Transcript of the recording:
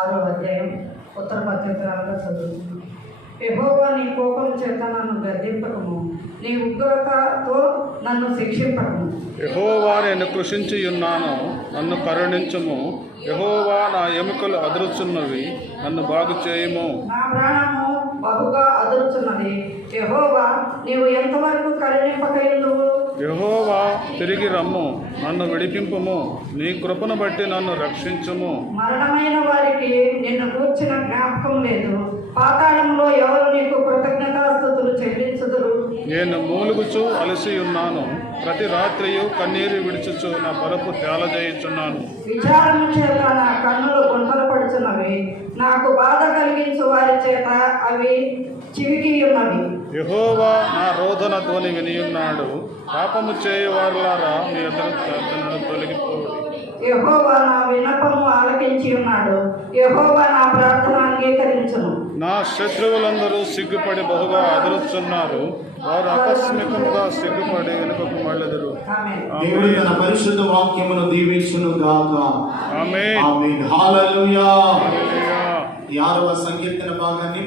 6వ అధ్యాయం ఉత్తర పత్రికలుగా చదువుతున్నాం. యెహోవా నీ కోపం చేత నన్ను గద్దింపకము, నీ ఉగ్రతతో నన్ను శిక్షింపకము. యెహోవా నేను కృషించి ఉన్నాను, నన్ను కరుణించుము. యెహోవా నా ఎముకలు అదురుచున్నవి, నన్ను బాగు చేయుము. నా ప్రాణము బహుగా అదురుచున్నది. యెహోవా నీవు ఎంతవరకు కరుణింపకయుందువు? యెహోవా తిరిగి రమ్ము, నన్ను విడిపింపుము. నీ కృపను బట్టి నన్ను రక్షించుము. మరణమైన వారికి నిన్ను కూర్చిన జ్ఞాపకం లేదు. పాతాళంలో ఎవరు నీకు కృతజ్ఞతాస్తుతులు చెల్లించుదురు? నేను మూలుగుచు అలసి ఉన్నాను, ప్రతి రాత్రియు కన్నీరు విడుచుచు నా పరుపు తేలజేయుచున్నాను. విచారము చేత నా కన్నులు గుంటలు పడుచున్నవి, నాకు బాధ కలిగించు వారి చేత అవి చివికి ఉన్నవి. యెహోవా నా రోదన ధ్వని వినియున్నాడు, పాపము చేయువారులారా మీ ఎదురు తొలగిపోడు. యెహోవా నా విన్నపము ఆలకించి ఉన్నాడు. యెహోవా నా ప్రార్థన అంగీకరించును. నా శత్రువులందరూ సిగ్గుపడి బహుగా అదురుచున్నారు, వారు ఆకస్మికంగా సిగ్గుపడి వెనుకకు మళ్ళెదరు. ఆమేన్. దేవుడు తన పరిశుద్ధ వాక్యమును దీవించును గాక. ఆమేన్. ఆమేన్. హల్లెలూయా. హల్లెలూయా. 6వ సంకీర్తన భాగాన్ని